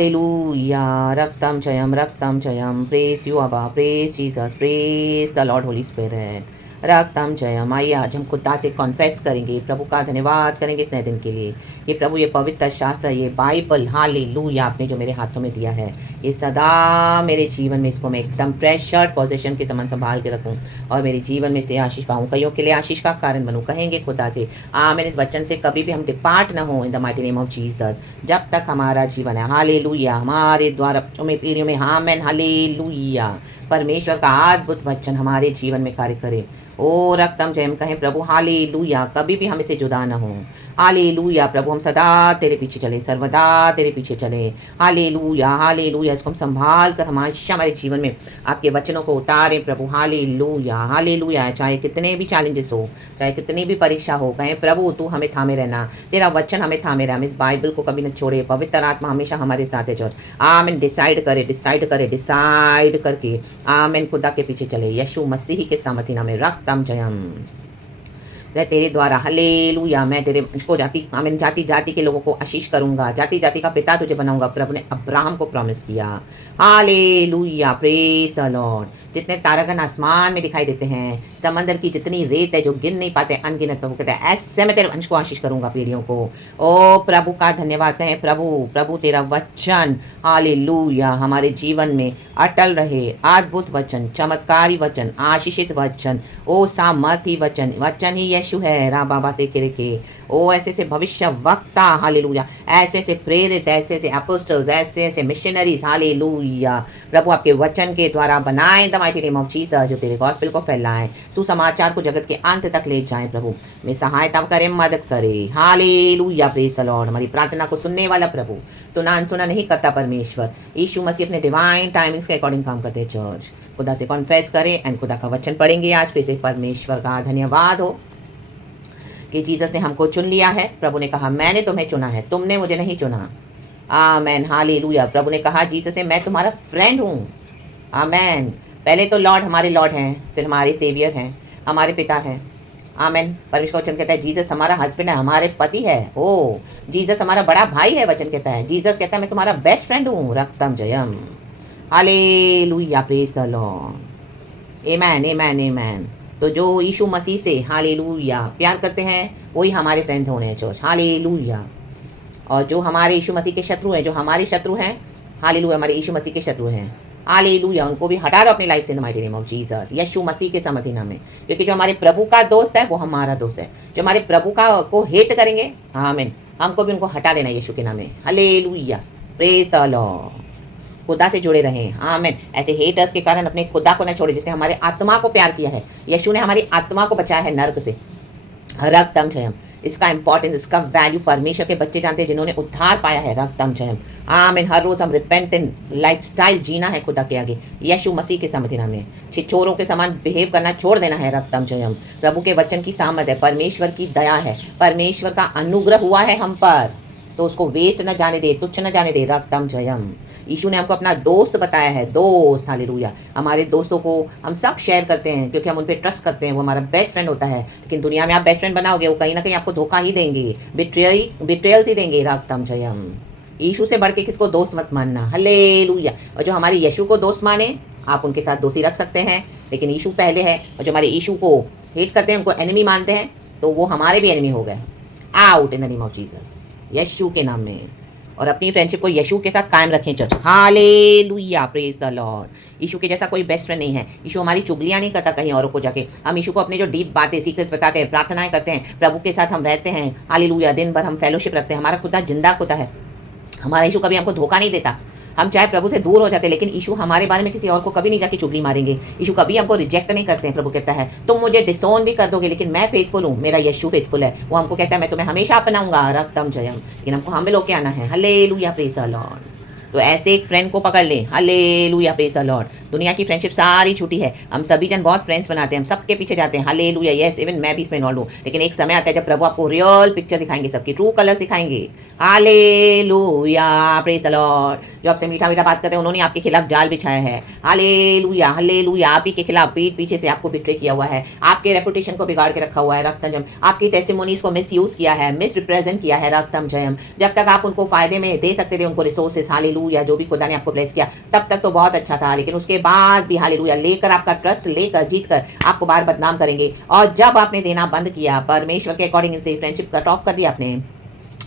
Hallelujah. Raktam Chayam. Praise you, Abba. Praise Jesus. Praise the Lord Holy Spirit. रक्तम Jayam. आइए आज हम खुदा से कॉन्फेस करेंगे, प्रभु का धन्यवाद करेंगे इस नए दिन के लिए। ये प्रभु, ये पवित्र शास्त्र, ये बाइबल, हालेलुया, आपने जो मेरे हाथों में दिया है, ये सदा मेरे जीवन में इसको मैं एकदम ट्रेजर्ड पोजीशन के समान संभाल के रखूं और मेरे जीवन में से आशीष पाऊं, कईयों के लिए आशीष का कारण बनूं। कहेंगे खुदा से, आमीन। इस वचन से कभी भी हम डिपार्ट ना हो इन the mighty name of Jesus, जब तक हमारा जीवन है। हालेलुया। हमारे द्वारा में पीढ़ियों में, आमीन, हालेलुया, परमेश्वर का अद्भुत वचन हमारे जीवन में कार्य करे। ओ रक्तम जयम कहें प्रभु, हालेलुया, कभी भी हम इसे जुदा ना हो। हालेलुया प्रभु, हम सदा तेरे पीछे चले, सर्वदा तेरे पीछे चले। हालेलुया हालेलुया, इसको हम संभाल कर हमेशा हमारे जीवन में आपके वचनों को उतारें प्रभु। हालेलुया हालेलुया, चाहे कितने भी चैलेंजेस हो, चाहे कितनी भी परीक्षा हो, कहें प्रभु तू हमें थामे रहना, तेरा वचन हमें थामे रहना, हम इस बाइबल को कभी न छोड़े। पवित्र आत्मा हमेशा हमारे साथ है चर्च। आमीन। डिसाइड करके आमीन खुदा के पीछे चले, यीशु मसीह के सामर्थी नाम में। रक्तम जयम। तेरे द्वारा, हालेलुया, मैं तेरे को आमीन, जाति जाति के लोगों को आशीष करूंगा, जाति जाति का पिता तुझे बनाऊंगा। प्रभु ने अब्राहम को प्रॉमिस किया। Hallelujah, praise the Lord. जितने तारागण आसमान में दिखाई देते हैं, समंदर की जितनी रेत है जो गिन नहीं पाते, अनगिनत, प्रभु कहता है ऐसे मैं तेरे वंश को आशीष करूंगा, पीढ़ियों को। ओ प्रभु का धन्यवाद कहें प्रभु, प्रभु तेरा वचन, हालेलुया, हमारे जीवन में अटल रहे। अद्भुत वचन, चमत्कारी वचन, आशीषित वचन, ओ सामर्थी वचन, वचन ही यीशु है। रा बाबा से के ओ ऐसे से भविष्य वक्ता, हालेलुया, ऐसे से प्रेरित, ऐसे से अपोस्टल्स, ऐसे ऐसे मिशनरीज, हालेलुया, प्रभु आपके वचन के द्वारा बनाए the mighty name of Jesus, जो तेरे गॉस्पेल को फैलाएं, सुसमाचार को जगत के अंत तक ले जाएं। प्रभु में सहायता करें, मदद करें। Hallelujah, praise the Lord. हमारी प्रार्थना को सुनने वाला प्रभु, सुना अनसुना नहीं करता परमेश्वर। यीशु मसीह अपने डिवाइन टाइमिंग्स के अकॉर्डिंग काम करते हैं चर्च। खुदा से कॉन्फेस करें एंड खुदा का वचन पढ़ेंगे आज फिर से। परमेश्वर का धन्यवाद हो कि जीसस ने हमको चुन लिया है। प्रभु ने कहा मैंने तुम्हें चुना है, तुमने मुझे नहीं चुना। आमेन, हालेलुया। प्रभु ने कहा जीसस ने, मैं तुम्हारा फ्रेंड हूँ। आमेन। पहले तो लॉर्ड हमारे लॉर्ड हैं, फिर हमारे सेवियर हैं, हमारे पिता हैं। आमेन। परमेश्वर वचन कहता है जीसस हमारा हस्बैंड है, हमारे पति है। ओ जीसस हमारा बड़ा भाई है, वचन कहता है। जीसस कहता है मैं तुम्हारा बेस्ट फ्रेंड हूँ। रक्तम जयम। Hallelujah, praise the Lord. Amen amen amen. तो जो यीशु मसीह से, हालेलुया, प्यार करते हैं वही हमारे फ्रेंड्स होने हैं चर्च। हालेलुया। और जो हमारे यीशु मसीह के शत्रु हैं, जो हमारे शत्रु हैं, हालेलुया, हमारे यीशु मसीह के शत्रु हैं, हालेलुया, उनको भी हटा दो अपनी लाइफ से in the mighty name of Jesus, यीशु मसीह के सामर्थी नाम में। क्योंकि जो हमारे प्रभु का दोस्त है वो हमारा दोस्त है। जो हमारे प्रभु का को हेट करेंगे, आमीन, हमको भी उनको हटा देना यीशु के नाम में। Hallelujah, praise the Lord. खुदा से जुड़े रहें, आमीन। ऐसे हेटर्स के कारण अपने खुदा को न छोड़े, जिसने हमारे आत्मा को प्यार किया है। यीशु ने हमारी आत्मा को बचाया है नर्क से। रक्तम जयम। इसका इंपॉर्टेंस, इसका वैल्यू परमेश्वर के बच्चे जानते हैं जिन्होंने उद्धार पाया है। रक्तम जयम। आमीन। हर रोज हम रिपेंटेंट लाइफस्टाइल जीना है खुदा के आगे, यीशु मसीह के सामर्थ्य नाम में। छिछोरों के समान बिहेव करना छोड़ देना है। रक्तम जयम। प्रभु के वचन की सामर्थ है, परमेश्वर की दया है, परमेश्वर का अनुग्रह हुआ है हम पर, तो उसको वेस्ट न जाने दे, तुच्छ न जाने दे। रक्तम जयम। यीशु ने हमको अपना दोस्त बताया है, दोस्त। हालेलुया। हमारे दोस्तों को हम सब शेयर करते हैं क्योंकि हम उन पर ट्रस्ट करते हैं, वो हमारा बेस्ट फ्रेंड होता है। लेकिन दुनिया में आप बेस्ट फ्रेंड बनाओगे, वो कहीं ना कहीं आपको धोखा ही देंगे, बिट्रेयल्स ही देंगे। रक्तम जयम। यीशु से बढ़ के किसको दोस्त मत मानना। हालेलुया। और जो हमारे यीशु को दोस्त माने, आप उनके साथ दोस्ती रख सकते हैं, लेकिन यीशु पहले है। और जो हमारे यीशु को हेट करते हैं, उनको एनिमी मानते हैं, तो वो हमारे भी एनिमी हो गए। Out in the name of Jesus, यीशु के नाम में। और अपनी फ्रेंडशिप को यीशु के साथ कायम रखें church. Hallelujah, praise the Lord. यीशु के जैसा कोई बेस्ट फ्रेंड नहीं है। यीशु हमारी चुगलियां नहीं करता कहीं औरों को जाके। हम यीशु को अपने जो डीप बातें, सीक्रेट्स बताते हैं, प्रार्थनाएं करते हैं, प्रभु के साथ हम रहते हैं। हालेलुया। दिन भर हम फेलोशिप रखते हैं। हमारा खुदा जिंदा खुदा है। हमारा यीशु कभी हमको धोखा नहीं देता। हम चाहे प्रभु से दूर हो जाते, लेकिन यीशु हमारे बारे में किसी और को कभी नहीं जाके चुगली मारेंगे। यीशु कभी हमको रिजेक्ट नहीं करते हैं। प्रभु कहता है तुम मुझे डिसोन भी कर दोगे, लेकिन मैं फेथफुल हूँ, मेरा यीशु फेथफुल है। वो हमको कहता है मैं तुम्हें हमेशा अपनाऊंगा। रक्तम जयम। लेकिन हमको हमें लोग के आना है। Hallelujah, praise the Lord. तो ऐसे एक फ्रेंड को पकड़ लें। Hallelujah, praise the Lord. दुनिया की फ्रेंडशिप सारी छूटी है। हम सभी जन बहुत फ्रेंड्स बनाते हैं, हम सबके पीछे जाते हैं। हालेलुया, यस, इवन मैं भी इसमें इन्वॉल्व हूँ। लेकिन एक समय आता है जब प्रभु आपको रियल पिक्चर दिखाएंगे, सबकी ट्रू कलर्स दिखाएंगे। Hallelujah, praise the Lord. जो आपसे मीठा मीठा बात करते हैं, उन्होंने आपके खिलाफ जाल बिछाया है। Hallelujah hallelujah. आप ही के खिलाफ पीठ पीछे से आपको बिट्रे किया हुआ है, आपके रेपुटेशन को बिगाड़ के रखा हुआ है। रक्तम जयम। आपकी टेस्टिमोनीज को मिस यूज किया है, मिस रिप्रेजेंट किया है। रक्तम जयम। जब तक आप उनको फायदे में दे सकते थे, उनको रिसोर्सेस, हालेलुया, हालेलुया, जो भी खुदा ने आपको ब्लेस किया तब तक तो बहुत अच्छा था, लेकिन उसके बाद भी हालेलुया लेकर आपका ट्रस्ट लेकर जीत कर आपको बाहर बदनाम करेंगे। और जब आपने देना बंद किया, परमेश्वर के अकॉर्डिंग इनसे फ्रेंडशिप कट ऑफ कर दिया आपने,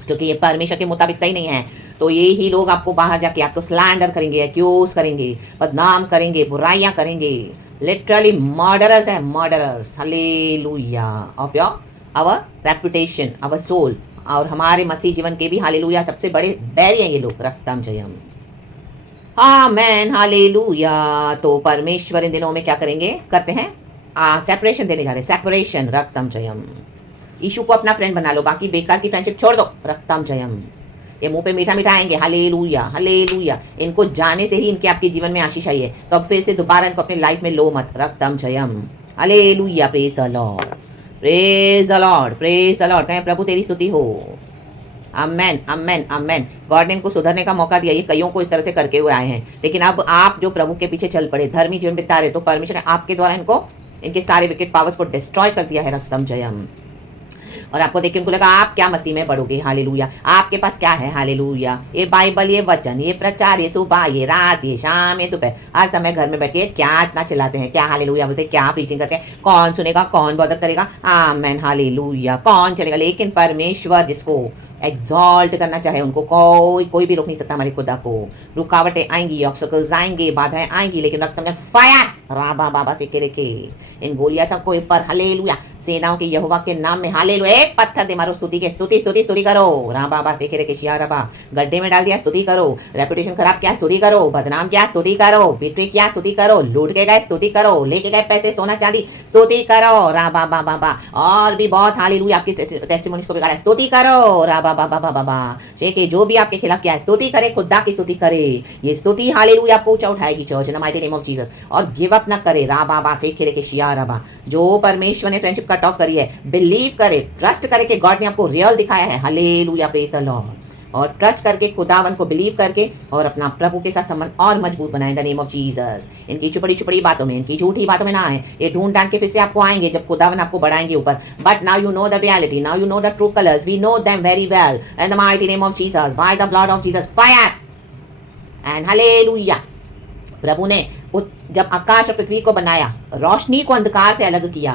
क्योंकि ये परमेश्वर के मुताबिक सही नहीं है, तो ये ही लोग आपको बाहर जाके आपको स्लैंडर करेंगे, एक्यूज करेंगे, बदनाम करेंगे, बुराइयां करेंगे। लिटरली मर्डरर्स है, murderers. Hallelujah of your our reputation, our soul, और हमारे मसीह जीवन के भी हालेलुया सबसे बड़े बैरी हैं ये लोग। रक्तम जयम, आमेन, हालेलुया। तो परमेश्वर इन दिनों में क्या करेंगे, करते हैं, सेपरेशन देने जा रहे हैं, सेपरेशन। रक्तम जयम, यीशु को अपना फ्रेंड बना लो, बाकी बेकार की फ्रेंडशिप छोड़ दो। रक्तम जयम, ये मुंह पे मीठा मीठा आएंगे, हालेलुया हालेलुया, इनको जाने से ही इनके आपके जीवन में आशीष आई है, तो अब फिर से दोबारा इनको अपने लाइफ में लो मत। रक्तम जयम, hallelujah, praise the Lord, praise the Lord, praise the Lord. कहें प्रभु तेरी स्तुति हो। आमेन आमेन आमेन। गॉड ने इनको सुधरने का मौका दिया, ये कईयों को इस तरह से करके हुए आए हैं, लेकिन अब आप जो प्रभु के पीछे चल पड़े, धर्मी जीवन बिता रहे, तो परमेश्वर ने आपके द्वारा इनको, इनके सारे विकेट पावर्स को डिस्ट्रॉय कर दिया है। रक्तम जयम, और आपको देख के उनको लगा आप क्या मसीह में बढ़ोगे। हालेलुया, आपके पास क्या है। हालेलुया, ये बाइबल, ये वचन, ये प्रचार, ये सुबह, ये रात, ये शाम, ये दोपहर, हर समय घर में बैठे क्या इतना चलाते हैं, क्या हालेलुया बोलते हैं, क्या प्रीचिंग करते हैं, कौन सुनेगा, कौन बॉदर करेगा। आमेन, हालेलुया, कौन चलेगा। लेकिन परमेश्वर जिसको एग्जॉल्ट करना चाहे, उनको कोई भी रोक नहीं सकता। हमारे खुदा को रुकावटें आएंगी, ऑब्स्टेकल्स आएंगे, बाधाएं आएंगी, लेकिन रक्त में फायर राबा बाबा से के इन गोलियातों को ऊपर। हालेलुया, सेनाओं के यहोवा के नाम में हालेलुया, एक पत्थर दे मारो, स्तुति के स्तुति स्तुति स्तुति करो। रा बाबा से के शिया रबा, गड्ढे में डाल दिया, स्तुति करो। रेपुटेशन खराब किया, स्तुति करो। बदनाम किया, स्तुति करो। बिट्री किया, स्तुति करो। लूट के गए, स्तुति करो। लेके गए पैसे, सोना चांदी, स्तुति करो। रा बाबा बाबा, और भी बहुत हालेलुया आपकी टेस्टिमोनीज को बिगाड़ा, स्तुति करो। रा बाबा बाबा बाबा, शेके जो भी आपके खिलाफ किया है, स्तुति करे, खुदा की स्तुति करे। ये स्तुति हालेलुया आपको ऊंचा उठाएगी church, in the mighty name of Jesus. और गिव अप ना करे। रा बाबा से के शिया रबा, जो परमेश्वर ने फ्रेंडशिप कट ऑफ करी है, बिलीव करे, ट्रस्ट करे कि गॉड ने आपको रियल दिखाया है। Hallelujah, praise the Lord. और ट्रस्ट करके, खुदावन को बिलीव करके, और अपना प्रभु के साथ संबंध और मजबूत बनाए इन द नेम ऑफ जीसस। इनकी छुपड़ी छुपड़ी बातों में, इनकी झूठी बातों में ना आए। ये ढूंढ ढांड के फिर से आपको आएंगे जब खुदावन आपको बढ़ाएंगे ऊपर। But now you know the reality, now you know the true colours, we know them very well in the mighty name of Jesus, by the blood of Jesus, fire and hallelujah. प्रभु ने जब आकाश और पृथ्वी को बनाया, रोशनी को अंधकार से अलग किया,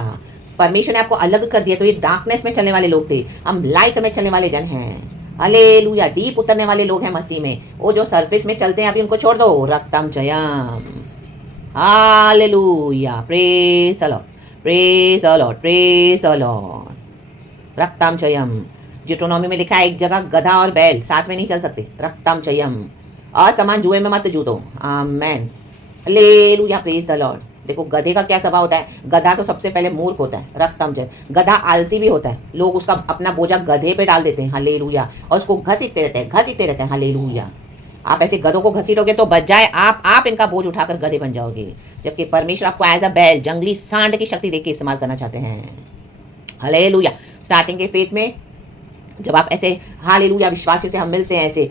परमेश्वर ने आपको अलग कर दिया, तो ये डार्कनेस में चलने वाले लोग थे, हम लाइट में चलने वाले जन हैं। हालेलुया, डीप उतरने वाले लोग हैं मसीह में। वो जो सरफेस में चलते हैं अभी उनको छोड़ दो। रक्तम जयम, hallelujah, praise the Lord, praise the Lord, praise the Lord. रक्तम जयम, ड्यूटेरोनॉमी में लिखा है एक जगह गधा और बैल साथ में नहीं चल सकते। रक्तम जयम, असमान जुए में मत जूतो। आमेन, हालेलुया, प्रेज द लॉर्ड। देखो गधे का क्या स्वभाव होता है, गधा तो सबसे पहले मूर्ख होता है। रक्तम जय, गधा आलसी भी होता है, लोग उसका अपना बोझा गधे पे डाल देते हैं। हालेलुया, और उसको घसीटते रहते हैं, घसीटते रहते हैं। हालेलुया, आप ऐसे गधों को घसीटोगे तो बच जाए आप इनका बोझ उठाकर गधे बन जाओगे, जबकि परमेश्वर आपको एज अ बैल, जंगली सांड की शक्ति देके इस्तेमाल करना चाहते हैं। हालेलुया, स्टार्टिंग के फेथ में जब आप ऐसे हालेलुया विश्वासियों से हम मिलते हैं, ऐसे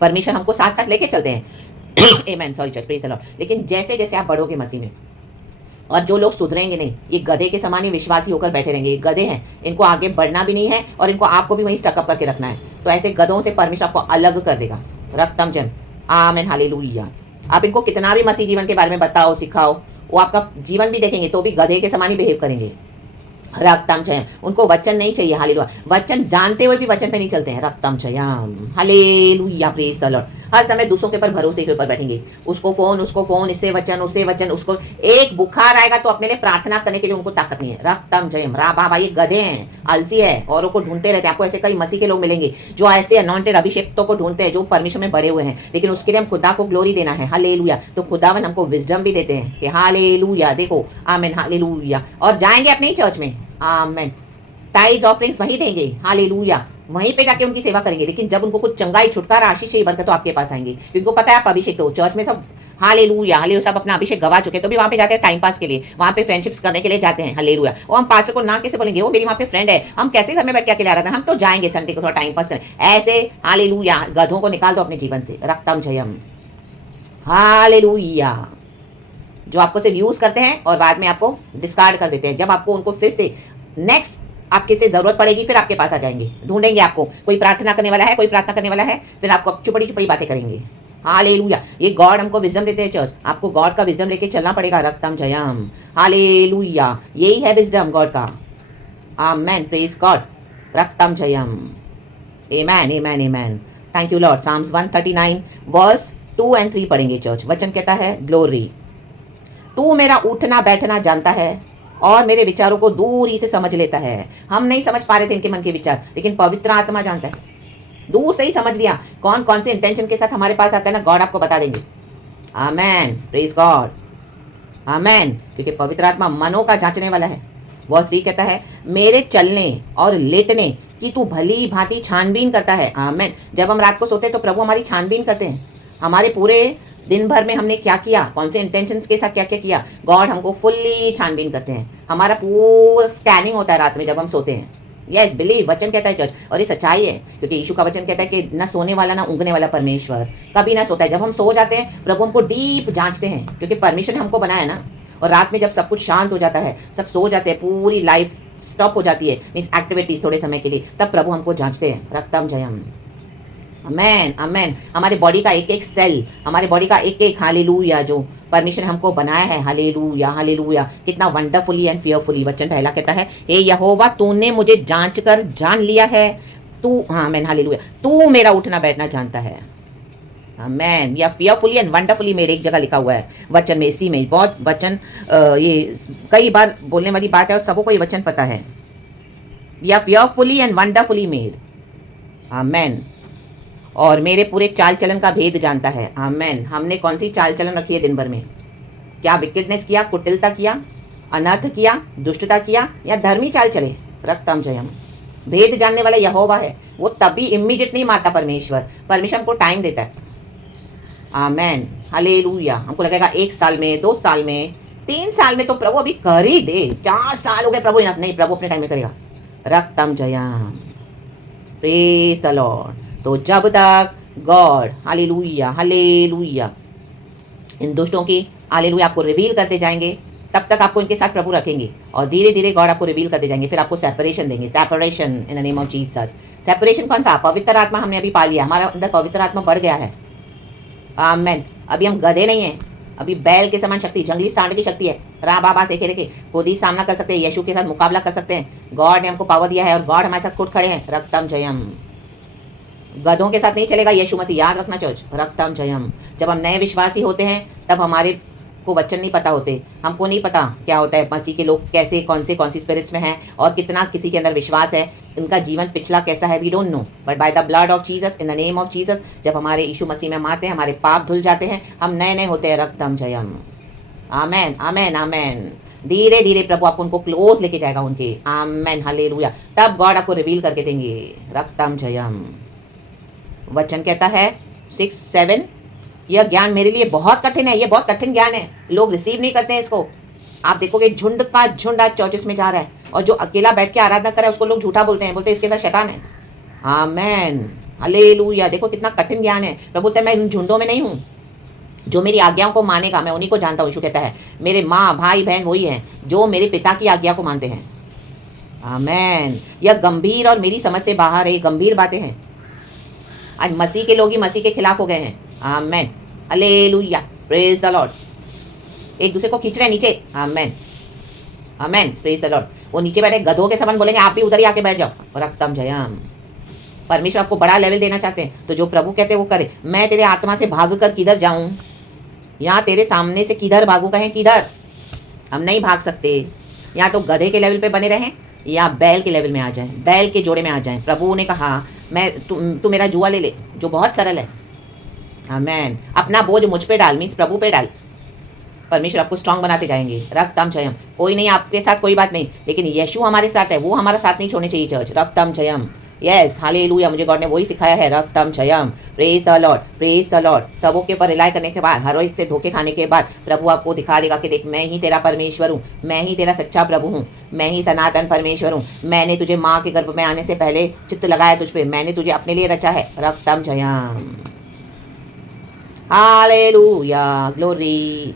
परमेश्वर हमको साथ साथ लेके चलते हैं। Amen, sorry church, praise the Lord. लेकिन जैसे जैसे आप बढ़ोगे मसीह में, और जो लोग सुधरेंगे नहीं, ये गधे के समान ही विश्वासी होकर बैठे रहेंगे। ये गधे हैं, इनको आगे बढ़ना भी नहीं है, और इनको आपको भी वहीं स्टकअप करके रखना है। तो ऐसे गधों से परमेश्वर आपको अलग कर देगा। रक्तम जन, आमेन, हालेलुया। आप इनको कितना भी मसीह जीवन के बारे में बताओ, सिखाओ, वो आपका जीवन भी देखेंगे तो भी गधे के समान ही बिहेव करेंगे। रक्तम जयम, उनको वचन नहीं चाहिए। हालेलुया, वचन जानते हुए भी वचन पे नहीं चलते हैं। रक्तम जयम, हालेलुया, प्रेज द लॉर्ड। हर समय दूसरों के ऊपर भरोसे के ऊपर बैठेंगे, उसको फोन, इससे वचन, उससे वचन, उसको एक बुखार आएगा तो अपने लिए प्रार्थना करने के लिए उनको ताकत नहीं है। रक्तम जयम, रा बाबा, ये गधे हैं, आलसी है, औरों को ढूंढते रहते हैं। आपको ऐसे कई मसीह के लोग मिलेंगे जो ऐसे अनॉइंटेड अभिषेक्तों को ढूंढते हैं, जो परमेश्वर में बड़े हुए हैं, लेकिन उसके लिए हम खुदा को ग्लोरी देना है। हालेलुया, तो खुदावन हमको विजडम भी देते हैं कि हालेलुया, देखो, आमेन, हालेलुया। और जाएंगे अपने ही चर्च में, आमेन, टाइड्स ऑफरिंग्स वहीं देंगे। हालेलुया, वहीं पे जाके उनकी सेवा करेंगे। लेकिन जब उनको कुछ चंगाई, छुटकारा, आशीष चाहिए, बरकत, तो आपके पास आएंगे, क्योंकि उनको पता है आप अभिषेक हो। चर्च में सब हालेलुया हालेलुया, सब अपना अभिषेक गवा चुके हैं, तो भी वहाँ पे जाते हैं टाइम पास के लिए, वहाँ पे फ्रेंडशिप्स करने के लिए जाते हैं। हालेलुया, और हम पास्टर को ना कैसे बोलेंगे, वो मेरी वहाँ पे फ्रेंड है, हम कैसे घर में बैठ के अकेले आ रहे हैं, हम तो जाएंगे संडे को थोड़ा टाइम पास करें। ऐसे हालेलुया गधों को निकाल दो अपने जीवन से। रक्तम जयम, हालेलुया। जो आपको सिर्फ यूज करते हैं और बाद में आपको डिस्कार्ड कर देते हैं, जब आपको उनको फिर से नेक्स्ट आपके से जरूरत पड़ेगी, फिर आपके पास आ जाएंगे, ढूंढेंगे आपको। कोई प्रार्थना करने वाला है, कोई प्रार्थना करने वाला है, फिर आपको चुपड़ी चुपड़ी बातें करेंगे। हालेलुया। ये गॉड हमको विजडम देते हैं चर्च। आपको गॉड का विजडम लेके चलना पड़ेगा। रक्तम जयम। हालेलुया। यही है विजडम गॉड का। Amen, praise God. रक्तम जयम। Amen, amen, amen. Thank you Lord. Psalms 139 verse 2 and 3 पढ़ेंगे चर्च। वचन कहता है, ग्लोरी। तू मेरा उठना बैठना जानता है और मेरे विचारों को दूरी से समझ लेता है। हम नहीं समझ पा रहे थे इनके मन के विचार, लेकिन पवित्र आत्मा जानता है। दूर से ही समझ लिया कौन कौन से इंटेंशन के साथ हमारे पास आता है ना, गॉड आपको बता देंगे। आमेन, प्रेज गॉड। आमेन। क्योंकि पवित्र आत्मा मनों का जांचने वाला है। वह सी कहता है, मेरे चलने और लेटने की तू भली भांति छानबीन करता है। आमेन। जब हम रात को सोते हैं तो प्रभु हमारी छानबीन करते हैं। हमारे पूरे दिन भर में हमने क्या किया, कौन से इंटेंशंस के साथ क्या क्या किया, गॉड हमको फुल्ली छानबीन करते हैं। हमारा पूरा स्कैनिंग होता है रात में जब हम सोते हैं। Yes, believe. वचन कहता है चर्च, और ये सच्चाई है, क्योंकि यीशु का वचन कहता है कि न सोने वाला ना ऊँघने वाला परमेश्वर कभी ना सोता है। जब हम सो जाते हैं प्रभु हमको डीप जांचते हैं, क्योंकि परमेश्वर ने हमको बनाया ना। और रात में जब सब कुछ शांत हो जाता है, सब सो जाते हैं, पूरी लाइफ स्टॉप हो जाती है, मीन्स एक्टिविटीज थोड़े समय के लिए, तब प्रभु हमको जांचते हैं। रक्तम जयम। Amen, amen. हमारे बॉडी का एक एक सेल, हमारे बॉडी का एक एक, हालेलुया, जो परमेश्वर हमको बनाया है। Hallelujah, hallelujah. कितना वंडरफुली एंड फियरफुली। वचन पहला कहता है, हे यहोवा, तूने मुझे जांच कर जान लिया है। तू, हाँ आमेन, हालेलुया, तू मेरा उठना बैठना जानता है। आमेन। या फियरफुली एंड वंडरफुली मेड एक जगह लिखा हुआ है वचन में। इसी में बहुत वचन, ये कई बार बोलने वाली बात है और सबको ये वचन पता है। या फियरफुली एंड वंडरफुली मेड। आमेन। और मेरे पूरे चाल चलन का भेद जानता है। आमेन। हमने कौन सी चाल चलन रखी है दिन भर में? क्या विकेटनेस किया, कुटिलता किया, अनर्थ किया, दुष्टता किया, या धर्मी चाल चले? रक्तम जयम। भेद जानने वाला यहोवा है। वो तभी इमीडिएट नहीं मारता परमेश्वर। परमेश्वर हमको टाइम देता है। आमेन, हालेलुया। हमको लगेगा 1 साल में, 2 साल में, 3 साल में तो प्रभु अभी कर ही दे। 4 साल हो गए प्रभु, इनफ नहीं, प्रभु अपने टाइम में करेगा। रक्तम जयम, प्रेज द लॉर्ड। तो जब तक गॉड, हालेलुया, हालेलुया, इन दुष्टों की, हालेलुया, आपको रिवील करते जाएंगे, तब तक आपको इनके साथ प्रभु रखेंगे और धीरे धीरे गॉड आपको रिवील करते जाएंगे। फिर आपको सेपरेशन देंगे। Separation in the name of Jesus. Separation कौन सा? पवित्र आत्मा हमने अभी पा लिया, हमारा अंदर पवित्र आत्मा बढ़ गया है। आमेन। अभी हम गधे नहीं हैं, अभी बैल के समान शक्ति, जंगली सांड की शक्ति है। रा बाबा से खेले के खुद ही सामना कर सकते हैं, यीशु के साथ मुकाबला कर सकते हैं। गॉड ने हमको पावर दिया है और गॉड हमारे साथ खुद खड़े हैं। रक्तम जयम। गधों के साथ नहीं चलेगा यीशु मसीह, याद रखना चर्च। रक्तम जयम। जब हम नए विश्वासी होते हैं तब हमारे को वचन नहीं पता होते, हमको नहीं पता क्या होता है, मसीह के लोग कैसे, कौन सी स्पिरिट्स में हैं और कितना किसी के अंदर विश्वास है, इनका जीवन पिछला कैसा है, we don't know. But by the blood of Jesus, in the name of Jesus, जब हमारे यीशु मसीह में हम आते हैं, हमारे पाप धुल जाते हैं, हम नए नए होते हैं। रक्तम जयम। आमेन, आमेन, आमेन। धीरे धीरे प्रभु आपको उनको क्लोज लेके जाएगा उनके। आमेन, हालेलुया। तब गॉड आपको रिवील करके देंगे। रक्तम जयम। वचन कहता है 6-7, यह ज्ञान मेरे लिए बहुत कठिन है। ये बहुत कठिन ज्ञान है, लोग रिसीव नहीं करते हैं इसको। आप देखोगे झुंड का झुंड आज चर्चेस में जा रहा है, और जो अकेला बैठ के आराधना करे उसको लोग झूठा बोलते हैं, बोलते हैं इसके अंदर शैतान है। आमेन, हालेलुया। देखो कितना कठिन ज्ञान है। प्रभु बोलते हैं मैं इन झुंडों में नहीं हूँ, जो मेरी आज्ञाओं को मानेगा मैं उन्हीं को जानता हूँ। यीशु कहता है मेरे माँ भाई बहन वही हैं जो मेरे पिता की आज्ञा को मानते हैं। आमेन। यह गंभीर और मेरी समझ से बाहर है, गंभीर बातें हैं। आज मसीह के लोग ही मसीह के खिलाफ हो गए हैं। आमेन, हालेलुया, प्रेज द लॉर्ड। एक दूसरे को खींच रहे हैं नीचे। आमेन, आमेन, प्रेज द लॉर्ड। वो नीचे बैठे गधों के समान बोलेंगे, आप भी उधर ही आके बैठ जाओ। रक्तम जयम। परमेश्वर आपको बड़ा लेवल देना चाहते हैं, तो जो प्रभु कहते हैं वो करे। मैं तेरे आत्मा से भाग कर किधर जाऊं, यहाँ तेरे सामने से किधर भागूं, कहें किधर? हम नहीं भाग सकते। या तो गधे के लेवल पे बने रहें या बैल के लेवल में आ जाएं, बैल के जोड़े में आ जाएं। प्रभु ने कहा मैं तू मेरा जुआ ले ले, जो बहुत सरल है। आमेन। अपना बोझ मुझ पे डाल, मीन्स प्रभु पे डाल। परमेश्वर आपको स्ट्रांग बनाते जाएंगे। रक्तम जयम। कोई नहीं आपके साथ, कोई बात नहीं, लेकिन यीशु हमारे साथ है, वो हमारा साथ नहीं छोड़ने चाहिए चर्च। रक्तम जयम। Yes, hallelujah. मुझे गॉड ने वही सिखाया है। रक्तम जयम। Praise the Lord, praise the Lord. सबों के ऊपर रिलाई करने के बाद, हर एक से धोखे खाने के बाद, प्रभु आपको दिखा देगा कि देख मैं ही तेरा परमेश्वर हूँ, मैं ही तेरा सच्चा प्रभु हूँ, मैं ही सनातन परमेश्वर हूँ। मैंने तुझे माँ के गर्भ में आने से पहले चित्त लगाया तुझ पे, मैंने तुझे अपने लिए रचा है। रक्तम जयम। Hallelujah, glory.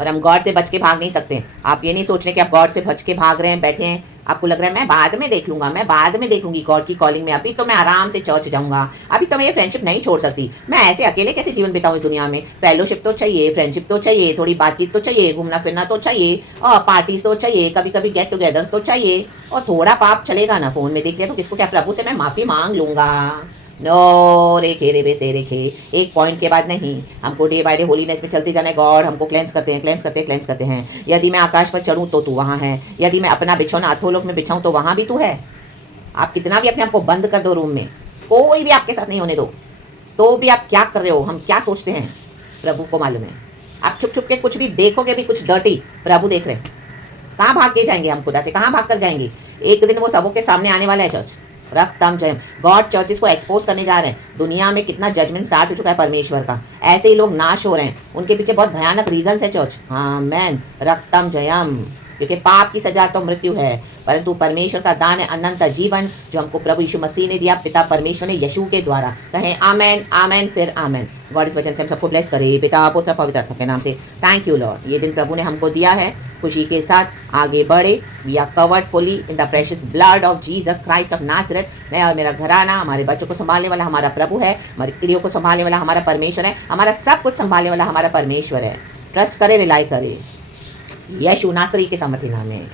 और हम गॉड से बच के भाग नहीं सकते। आप ये नहीं सोच रहे कि आप गॉड से बच के भाग रहे हैं, बैठे हैं। आपको लग रहा है मैं बाद में देख लूँगा, मैं बाद में देख लूँगी गॉड की कॉलिंग में, अभी तो मैं आराम से चर्च जाऊँगा, अभी तो मैं ये फ्रेंडशिप नहीं छोड़ सकती, मैं ऐसे अकेले कैसे जीवन बिताऊँ इस दुनिया में। फेलोशिप तो चाहिए, फ्रेंडशिप तो चाहिए, थोड़ी बातचीत तो चाहिए, घूमना-फिरना तो चाहिए और पार्टीज़ तो चाहिए, कभी-कभी गेट टुगेदर्स तो चाहिए और थोड़ा पाप चलेगा ना, फ़ोन में देख लिया तो किसको क्या, प्रभु से मैं माफ़ी माँग लूँगा। नो रेखे रे बेसे रेखे, एक पॉइंट के बाद नहीं, हमको डे बाय डे होलीनेस में चलते जाना है। गॉड हमको क्लेंस करते हैं, क्लेंस करते हैं, क्लेंस करते हैं। यदि मैं आकाश पर चढ़ूँ तो तू वहाँ है, यदि मैं अपना बिछौना अधोलोक में बिछाऊँ तो वहाँ भी तू है। आप कितना भी अपने आप को बंद कर दो रूम में, कोई भी आपके साथ नहीं होने दो, तो भी आप क्या कर रहे हो, हम क्या सोचते हैं, प्रभु को मालूम है। आप छुप छुप के कुछ भी देखोगे भी कुछ डर्टी, प्रभु देख रहे हैं। कहाँ भाग के जाएंगे हम खुदा से, कहाँ भाग कर जाएंगे। एक दिन वो सबों के सामने आने वाला है चर्च, रक्तम जयम। गॉड चर्चेस को एक्सपोज करने जा रहे हैं। दुनिया में कितना जजमेंट स्टार्ट हो चुका है परमेश्वर का, ऐसे ही लोग नाश हो रहे हैं, उनके पीछे बहुत भयानक रीजंस है चर्च। हाँ मैन, रक्तम जयम, क्योंकि पाप की सजा तो मृत्यु है, परंतु परमेश्वर का दान है अनंत जीवन, जो हमको प्रभु यीशु मसीह ने दिया, पिता परमेश्वर ने यीशु के द्वारा। कहें आमेन, आमेन, फिर आमेन। गॉड इस वचन से हम सबको ब्लेस करे, पिता पुत्र पवित्र आत्मा के नाम से। थैंक यू लॉर्ड, ये दिन प्रभु ने हमको दिया है, खुशी के साथ आगे बढ़े। We are covered fully in the precious blood of Jesus Christ of Nazareth. मैं और मेरा घराना, हमारे बच्चों को संभालने वाला हमारा प्रभु है, हमारी पीढ़ियों को संभालने वाला हमारा परमेश्वर है, हमारा सब कुछ संभालने वाला हमारा परमेश्वर है। ट्रस्ट करे, रिलाई करे, यीशु नासरी के सामर्थ्य नाम में।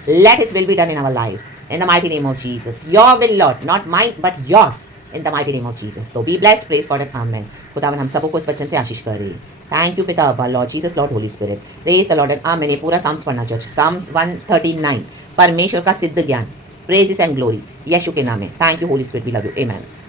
Let His will be done in our lives. In the mighty name of Jesus. Your will, Lord, not mine, but yours. In the mighty name of Jesus. तो be blessed, praise God and amen. खुदावन हम सबको इस वचन से आशीष करे। Thank you पिता अब्बा, Lord Jesus, Lord holy spirit. Praise the Lord and amen. ये पूरा साम्स पढ़ना चर्च। साम्स 139, परमेश्वर का सिद्ध ज्ञान, प्रेजेस एंड ग्लोरी, यीशु के नाम में। Thank you holy spirit, we love you, amen.